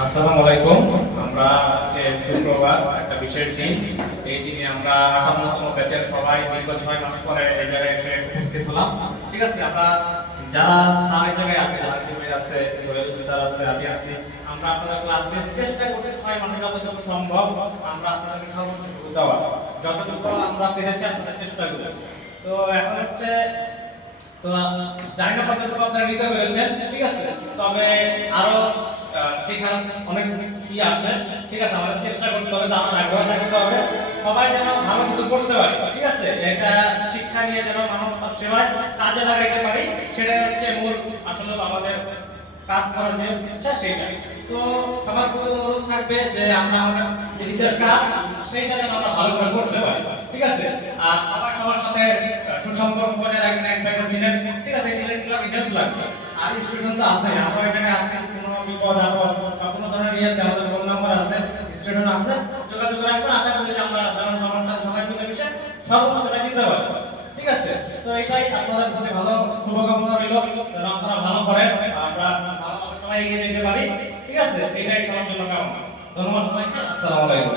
আসসালামু আলাইকুম। আমরা আজকে শুক্রবার একটা বিশেষ দিন। এই দিনে আমরা 58তম ব্যাচের সবাই দীর্ঘ 6 মাস পরে এই জায়গায় এসে উপস্থিত হলাম। ঠিক আছে, আমরা যারা স্যার এই জায়গায় আছে, যারা টিমের আছে, সোহেল স্যার আছে, আমি আছি, আমরা আপনাদের ক্লাস নিয়ে চেষ্টা করছি 6 মাসে যতটুকু সম্ভব আমরা আপনাদেরকে সর্বোচ্চ দেওয়া, যতটুকু আমরা পেরেছি আপনাদের চেষ্টা করেছি। তো এখন হচ্ছে তো জানি না কতটুকু আপনারা নিতে পেরেছেন, ঠিক আছে, তবে আরো শেখার অনেক আছে, ঠিক আছে, আমাদের চেষ্টা করতে হবে, আমার আগ্রহ থাকতে হবে, সবাই যেন ভালো কিছু করতে পারে, ঠিক আছে, এটা শিক্ষা নিয়ে যেন মানবতার সেবায় কাজে লাগাইতে পারি, সেটাই হচ্ছে মূল আসলে আমাদের কাজ করার যে ইচ্ছা সেটা। তো সবার প্রতি অনুরোধ থাকবে যে আমরা আমাদের যে নিজের কাজ সেটা যেন আমরা ভালো করে করতে পারি, ঠিক আছে, আর সবার সবার সাথে সুসম্পর্ক বজায় রাখবেন। এক ব্যাপার ছিলেন, ঠিক আছে, হেল্প লাগবে, আর স্টুডেন্ট তো আছে, আমরা এখানে আছি, কোনো বিপদ আপদ বা কোনো ধরনের আমাদের ফোন নাম্বার আছে, স্টুডেন্ট আছে, যোগাযোগ রাখবেন। আশা করি যে আমরা যেন সবার সাথে সবাই মিলে মিশে সর্বোচ্চটা দিতে পারি, ঠিক আছে। তো এটাই আপনাদের প্রতি ভালো শুভকামনা রইল, যেন আপনারা ভালো করেন, আমরা ভালোভাবে সবাই এগিয়ে যেতে পারি, ঠিক আছে, এটাই সবার জন্য কামনা। ধন্যবাদ সবাইকে। আসসালামু আলাইকুম।